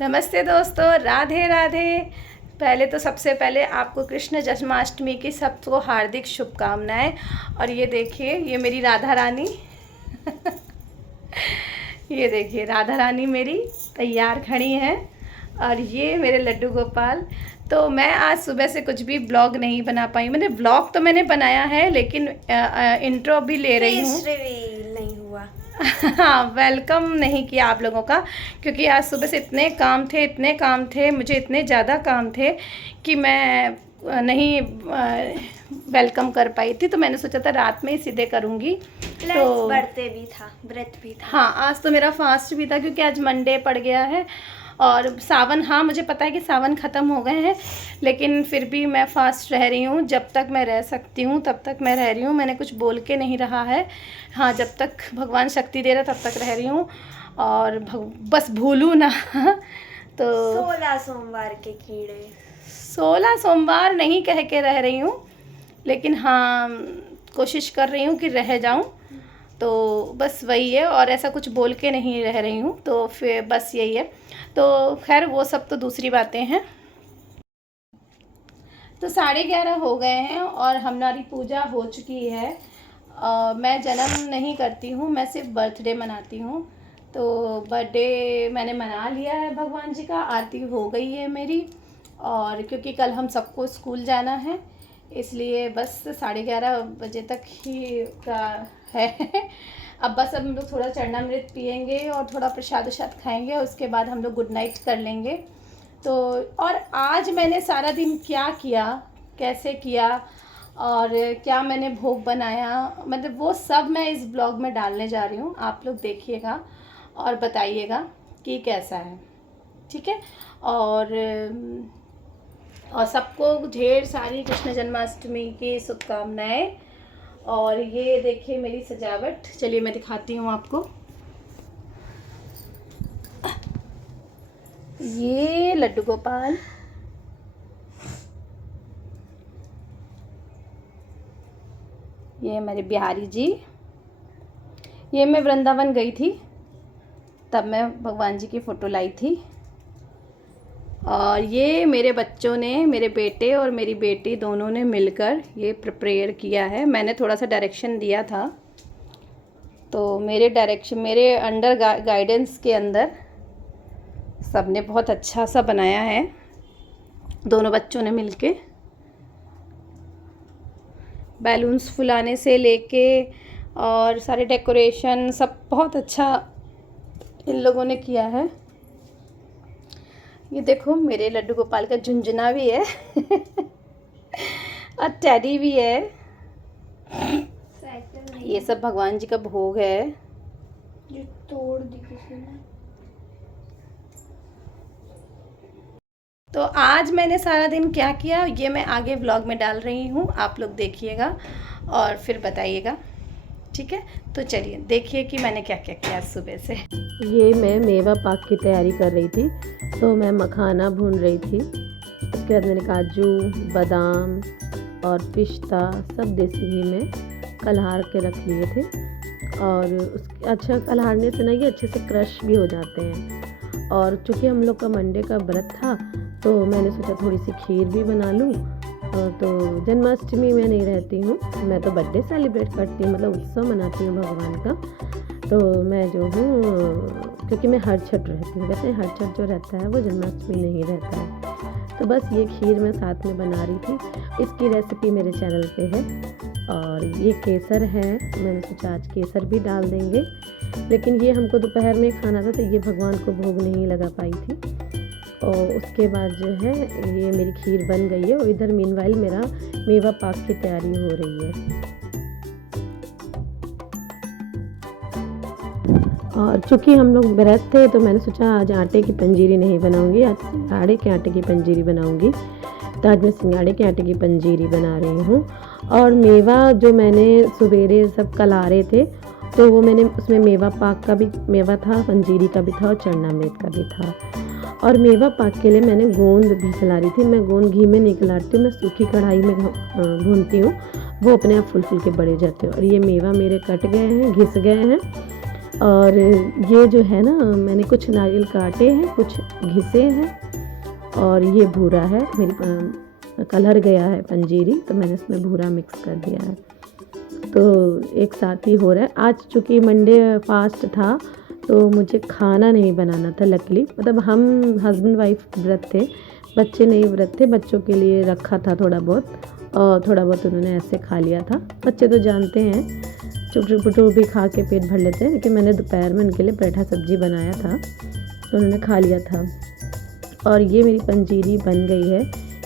नमस्ते दोस्तों, राधे राधे। पहले तो सबसे पहले आपको कृष्ण जन्माष्टमी की सबको हार्दिक शुभकामनाएं। और ये देखिए, ये मेरी राधा रानी ये देखिए राधा रानी मेरी तैयार खड़ी हैं। और ये मेरे लड्डू गोपाल। तो मैं आज सुबह से कुछ भी ब्लॉग नहीं बना पाई। ब्लॉग तो मैंने बनाया है, लेकिन इंट्रो भी ले रही हूँ। नहीं हुआ हाँ, वेलकम नहीं किया आप लोगों का, क्योंकि आज सुबह से इतने काम थे, मुझे इतने ज़्यादा काम थे कि मैं नहीं वेलकम कर पाई थी। तो मैंने सोचा था रात में ही सीधे करूँगी। तो व्रत भी था। हाँ, आज तो मेरा फास्ट भी था, क्योंकि आज मंडे पड़ गया है। और सावन, हाँ मुझे पता है कि सावन ख़त्म हो गए हैं, लेकिन फिर भी मैं फ़ास्ट रह रही हूँ। जब तक मैं रह सकती हूँ तब तक मैं रह रही हूँ। मैंने कुछ बोल के नहीं रहा है। हाँ, जब तक भगवान शक्ति दे रहा तब तक रह रही हूँ। और बस भूलूँ ना तो 16 सोमवार के कीड़े। 16 सोमवार नहीं कह के रह रही हूँ, लेकिन हाँ कोशिश कर रही हूँ कि रह जाऊँ। तो बस वही है, और ऐसा कुछ बोल के नहीं रह रही हूँ। तो फिर बस यही है। तो खैर वो सब तो दूसरी बातें हैं। तो 11:30 हो गए हैं और हमारी पूजा हो चुकी है। मैं जन्म नहीं करती हूँ, मैं सिर्फ बर्थडे मनाती हूँ। तो बर्थडे मैंने मना लिया है भगवान जी का, आरती हो गई है मेरी। और क्योंकि कल हम सबको स्कूल जाना है, इसलिए बस 11:30 बजे तक ही का है अब बस हम लोग थोड़ा चरणामृत पिएंगे और थोड़ा प्रसाद वसाद खाएंगे, उसके बाद हम लोग गुड नाइट कर लेंगे। तो और आज मैंने सारा दिन क्या किया, कैसे किया और क्या मैंने भोग बनाया, वो सब मैं इस ब्लॉग में डालने जा रही हूँ। आप लोग देखिएगा और बताइएगा कि कैसा है, ठीक है। और सबको ढेर सारी कृष्ण जन्माष्टमी की शुभकामनाएं। और ये देखिए मेरी सजावट, चलिए मैं दिखाती हूँ आपको। ये लड्डू गोपाल, ये मेरे बिहारी जी। ये मैं वृंदावन गई थी, तब मैं भगवान जी की फ़ोटो लाई थी। और ये मेरे बच्चों ने, मेरे बेटे और मेरी बेटी दोनों ने मिलकर ये प्रिपेयर किया है। मैंने थोड़ा सा डायरेक्शन दिया था, तो मेरे अंडर गाइडेंस के अंदर सबने बहुत अच्छा सा बनाया है, दोनों बच्चों ने मिलके। बैलून्स फुलाने से लेके और सारे डेकोरेशन सब बहुत अच्छा इन लोगों ने किया है। ये देखो मेरे लड्डू गोपाल का झुंझुना भी है और टेडी भी है। ये सब भगवान जी का भोग है जो तोड़ दी किसी ने। तो आज मैंने सारा दिन क्या किया ये मैं आगे व्लॉग में डाल रही हूँ, आप लोग देखिएगा और फिर बताइएगा, ठीक है। तो चलिए देखिए कि मैंने क्या क्या किया सुबह से। ये मैं मेवा पाक की तैयारी कर रही थी, तो मैं मखाना भून रही थी। उसके बाद मैंने काजू, बादाम और पिस्ता सब देसी घी में कलहार के रख लिए थे। और उसके अच्छा कलहारने से ना ये अच्छे से क्रश भी हो जाते हैं। और चूँकि हम लोग का मंडे का व्रत था, तो मैंने सोचा थोड़ी सी खीर भी बना लूँ। तो जन्माष्टमी में नहीं रहती हूँ, मैं तो बर्थडे सेलिब्रेट करती हूँ, उत्सव मनाती हूँ भगवान का। तो मैं जो हूँ, क्योंकि मैं हर छठ रहती हूँ, वैसे हर छठ जो रहता है वो जन्माष्टमी नहीं रहता है। तो बस ये खीर मैं साथ में बना रही थी। इसकी रेसिपी मेरे चैनल पे है। और ये केसर है, मैंने सोचा आज केसर भी डाल देंगे, लेकिन ये हमको दोपहर में खाना था, तो ये भगवान को भोग नहीं लगा पाई थी। और उसके बाद जो है ये मेरी खीर बन गई है, और इधर मीनवाइल मेरा मेवा पाक की तैयारी हो रही है। और चूँकि हम लोग व्रत थे, तो मैंने सोचा आज आटे की पंजीरी नहीं बनाऊंगी, आज सिंगाड़े के आटे की पंजीरी बनाऊंगी। तो आज मैं सिंगाड़े के आटे की पंजीरी बना रही हूँ। और मेवा जो मैंने सवेरे सब कलारे थे, तो वो मैंने उसमें मेवा पाक का भी मेवा था, पंजीरी का भी था और चरणामृत का भी था। और मेवा पाक के लिए मैंने गोंद भी खिला रही थी। मैं गोंद घी में नहीं खिलाती हूँ, मैं सूखी कढ़ाई में भूनती हूँ, वो अपने आप फुल फुल के बड़े जाते हैं। और ये मेवा मेरे कट गए हैं, घिस गए हैं। और ये जो है ना, मैंने कुछ नारियल काटे हैं, कुछ घिसे हैं और ये भूरा है। मेरी कलर गया है पंजीरी, तो मैंने इसमें भूरा मिक्स कर दिया है। तो एक साथ ही हो रहा है। आज चूँकि मंडे फास्ट था तो मुझे खाना नहीं बनाना था लकीली, मतलब हम हस्बैंड वाइफ व्रत थे, बच्चे नहीं व्रत थे। बच्चों के लिए रखा था थोड़ा बहुत, और थोड़ा बहुत उन्होंने ऐसे खा लिया था। बच्चे तो जानते हैं चुटपुटू भी खा के पेट भर लेते हैं, लेकिन मैंने दोपहर में उनके लिए पराठा सब्जी बनाया था तो उन्होंने खा लिया था। और ये मेरी पंजीरी बन गई है।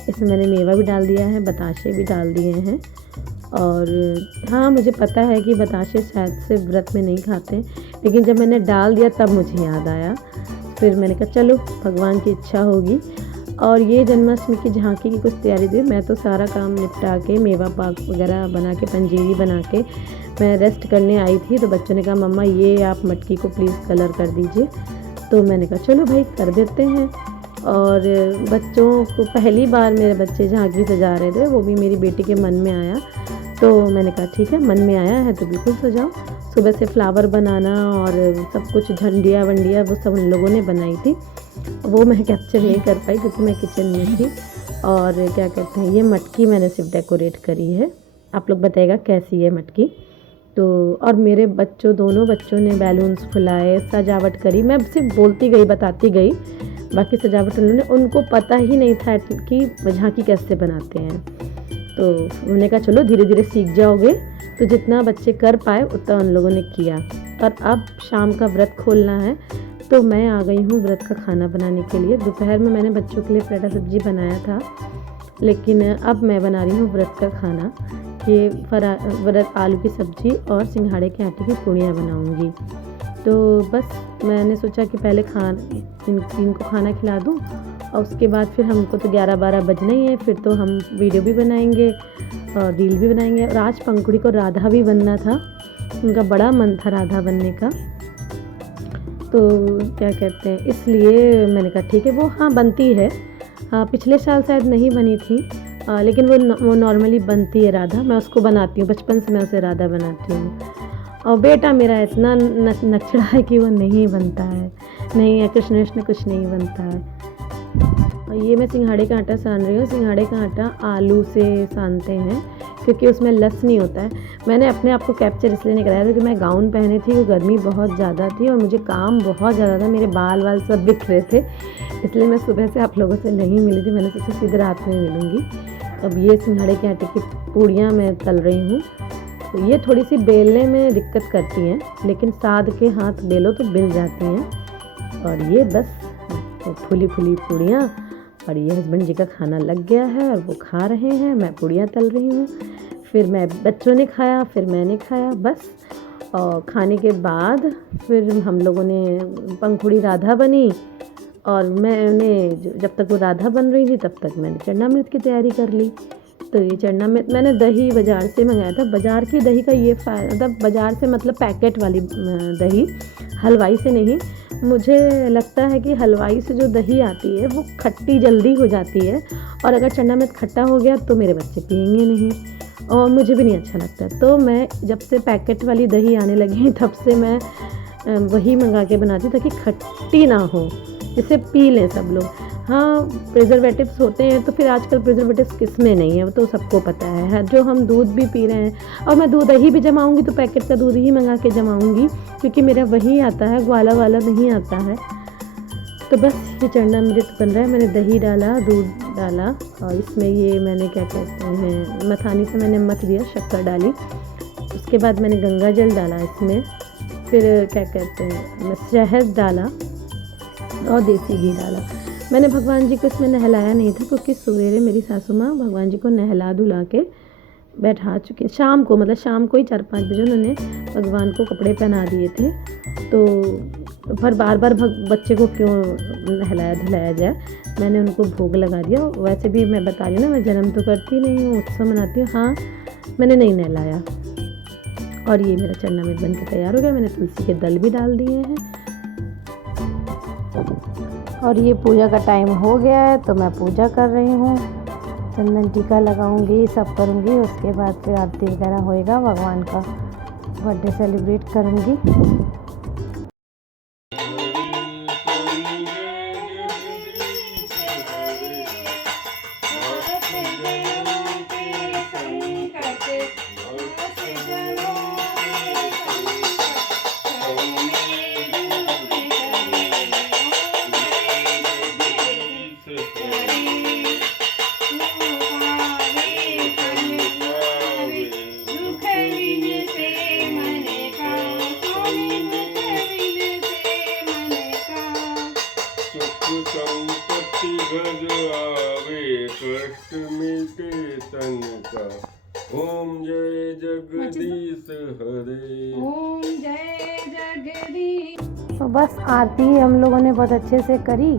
इसमें मैंने मेवा भी डाल दिया है, बताशे भी डाल दिए हैं। और हाँ, मुझे पता है कि बताशे शायद से व्रत में नहीं खाते, लेकिन जब मैंने डाल दिया तब मुझे याद आया। फिर मैंने कहा चलो भगवान की इच्छा होगी। और ये जन्माष्टमी की झांकी की कुछ तैयारी थी। मैं तो सारा काम निपटा के मेवा पाक वगैरह बना के पंजीरी बना के मैं रेस्ट करने आई थी, तो बच्चों ने कहा मम्मा ये आप मटकी को प्लीज़ कलर कर दीजिए। तो मैंने कहा चलो भाई कर देते हैं। और बच्चों को पहली बार मेरे बच्चे झांकी सजा रहे थे, वो भी मेरी बेटी के मन में आया, तो मैंने कहा ठीक है, मन में आया है तो बिल्कुल सजाओ। सुबह से फ्लावर बनाना और सब कुछ झंडिया वंडिया वो सब उन लोगों ने बनाई थी, वो मैं कैप्चर नहीं कर पाई क्योंकि मैं किचन में थी। और क्या कहते हैं, ये मटकी मैंने सिर्फ डेकोरेट करी है। आप लोग बताइएगा कैसी है मटकी। तो और मेरे दोनों बच्चों ने बैलून्स फुलाए, सजावट करी। मैं सिर्फ बोलती गई, बताती गई, बाकी सजावट उनको पता ही नहीं था कि झांकी कैसे बनाते हैं। तो उन्होंने कहा चलो धीरे धीरे सीख जाओगे। तो जितना बच्चे कर पाए उतना उन लोगों ने किया। और अब शाम का व्रत खोलना है, तो मैं आ गई हूँ व्रत का खाना बनाने के लिए। दोपहर में मैंने बच्चों के लिए पराठा सब्जी बनाया था, लेकिन अब मैं बना रही हूँ व्रत का खाना। ये व्रत आलू की सब्जी और सिंघाड़े के आटे की पूड़ियाँ बनाऊँगी। तो बस मैंने सोचा कि पहले इनको खाना खिला दूँ, और उसके बाद फिर हमको तो 11-12 बजना ही है। फिर तो हम वीडियो भी बनाएंगे और रील भी बनाएंगे। और आज पंखुड़ी को राधा भी बनना था, उनका बड़ा मन था राधा बनने का। तो क्या कहते हैं, इसलिए मैंने कहा ठीक है, वो हाँ बनती है। हाँ, पिछले साल शायद नहीं बनी थी, लेकिन वो नॉर्मली बनती है राधा। मैं उसको बनाती हूँ, बचपन से मैं उसे राधा बनाती हूँ। और बेटा मेरा इतना नचड़ा है कि वो नहीं बनता है, नहीं है कृष्ण कृष्ण कुछ नहीं बनता है। और ये मैं सिंघाड़े का आटा सान रही हूँ। सिंघाड़े का आटा आलू से सानते हैं क्योंकि उसमें लस नहीं होता है। मैंने अपने आप को कैप्चर इसलिए नहीं कराया था कि मैं गाउन पहने थी, वो गर्मी बहुत ज़्यादा थी और मुझे काम बहुत ज़्यादा था, मेरे बाल सब बिख रहे थे, इसलिए मैं सुबह से आप लोगों से नहीं मिली थी। मैंने सोचा सीधे रात में मिलूँगी। अब ये सिंघाड़े के आटे की पूड़ियाँ मैं तल रही हूँ। तो ये थोड़ी सी बेलने में दिक्कत करती हैं, लेकिन साध के हाथ बेलो तो बिल जाती हैं। और ये बस फूली फूली पूड़ियाँ, और ये हस्बैंड जी का खाना लग गया है और वो खा रहे हैं, मैं पूड़ियाँ तल रही हूँ। फिर बच्चों ने खाया, फिर मैंने खाया बस। और खाने के बाद फिर हम लोगों ने पंखुड़ी राधा बनी, और मैंने जब तक वो राधा बन रही थी तब तक मैंने चरणामृत की तैयारी कर ली। तो ये चरणामृत मैंने दही बाज़ार से मंगाया था। बाज़ार की दही का ये फ़ायदा, बाज़ार से मतलब पैकेट वाली दही, हलवाई से नहीं। मुझे लगता है कि हलवाई से जो दही आती है वो खट्टी जल्दी हो जाती है, और अगर चरणामृत खट्टा हो गया तो मेरे बच्चे पिएंगे नहीं और मुझे भी नहीं अच्छा लगता। तो मैं जब से पैकेट वाली दही आने लगी तब से मैं वही मंगा के बनाती ताकि खट्टी ना हो, जिसे पी लें सब लोग। हाँ, प्रिजर्वेटिव्स होते हैं, तो फिर आजकल प्रिजर्वेटिव्स किस में नहीं है वो तो सबको पता है। जो हम दूध भी पी रहे हैं, और मैं दूध दही भी जमाऊँगी तो पैकेट का दूध ही मंगा के जमाऊँगी, क्योंकि मेरा वही आता है, ग्वाला वाला नहीं आता है। तो बस ये चरणामृत बन रहा है। मैंने दही डाला, दूध डाला, और इसमें ये मैंने क्या कहते हैं, मथानी से मैंने मथ दिया, शक्कर डाली। उसके बाद मैंने गंगा जल डाला इसमें, फिर क्या कहते हैं, शहद डाला और देसी घी डाला। मैंने भगवान जी को इसमें नहलाया नहीं था, क्योंकि सवेरे मेरी सासू माँ भगवान जी को नहला धुला के बैठा चुकी, शाम को मतलब शाम को ही 4-5 बजे उन्होंने भगवान को कपड़े पहना दिए थे। तो पर बार बार बच्चे को क्यों नहलाया धुलाया जाए, मैंने उनको भोग लगा दिया। वैसे भी मैं बता रही हूँ ना, मैं जन्म तो करती नहीं हूँ, उत्सव मनाती हूँ। हाँ, मैंने नहीं नहलाया। और ये मेरा चरणामृत बन के तैयार हो गया। मैंने तुलसी के दल भी डाल दिए हैं। और ये पूजा का टाइम हो गया है, तो मैं पूजा कर रही हूँ। चंदन टीका लगाऊंगी, सब करूँगी। उसके बाद फिर आरती वगैरह होएगा, भगवान का बर्थडे सेलिब्रेट करूँगी। संपत्ति घर आवे, कष्ट मिटे तन का। ओम जय जगदीश हरे। ओम जय जगदीश। तो बस आरती हम लोगों ने बहुत अच्छे से करी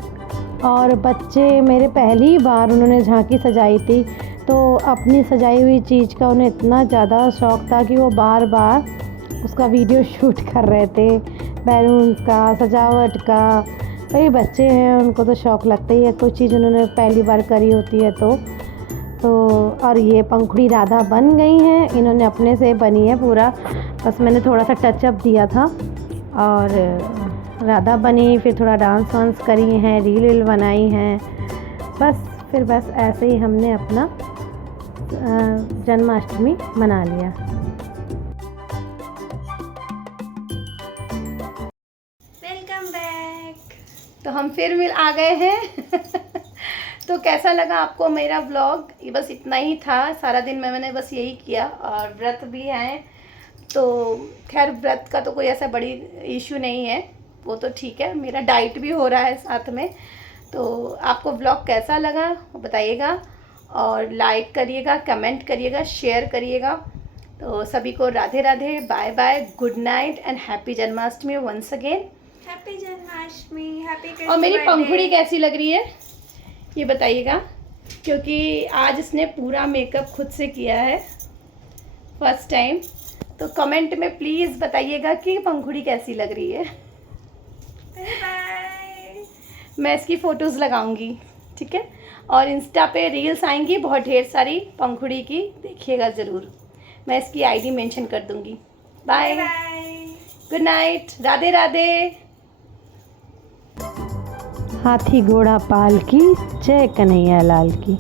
और बच्चे मेरे पहली बार उन्होंने झांकी सजाई थी, तो अपनी सजाई हुई चीज़ का उन्हें इतना ज़्यादा शौक़ था कि वो बार बार उसका वीडियो शूट कर रहे थे, बैलून्स का, सजावट का। कई बच्चे हैं उनको तो शौक़ लगता ही है, कोई चीज़ उन्होंने पहली बार करी होती है तो और ये पंखुड़ी राधा बन गई हैं, इन्होंने अपने से बनी है पूरा, बस मैंने थोड़ा सा टचअप दिया था और राधा बनी। फिर थोड़ा डांस वांस करी हैं, रील बनाई हैं, बस ऐसे ही हमने अपना जन्माष्टमी मना लिया। Welcome back. तो हम फिर मिल आ गए हैं। तो कैसा लगा आपको मेरा व्लॉग? ये बस इतना ही था, सारा दिन मैंने बस यही किया और व्रत भी हैं, तो खैर व्रत का तो कोई ऐसा बड़ी इशू नहीं है, वो तो ठीक है, मेरा डाइट भी हो रहा है साथ में। तो आपको व्लॉग कैसा लगा वो बताइएगा और लाइक करिएगा, कमेंट करिएगा, शेयर करिएगा। तो सभी को Radhe Radhe, bye bye, good night and happy Janmashtami once again. Happy Janmashtami, happy Krishna. और मेरी पंखुड़ी कैसी लग रही है ये बताइएगा, क्योंकि आज इसने पूरा मेकअप खुद से किया है फर्स्ट टाइम। तो कमेंट में प्लीज़ बताइएगा कि पंखुड़ी कैसी लग रही है। बाय। मैं इसकी फ़ोटोज़ लगाऊंगी, ठीक है, और इंस्टा पे रील्स आएंगी बहुत ढेर सारी पंखुड़ी की, देखिएगा ज़रूर, मैं इसकी आईडी मेंशन कर दूंगी। Bye, good night, Radhe Radhe. हाथी घोड़ा पाल की, जय कन्हैया लाल की।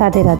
राधे राधे।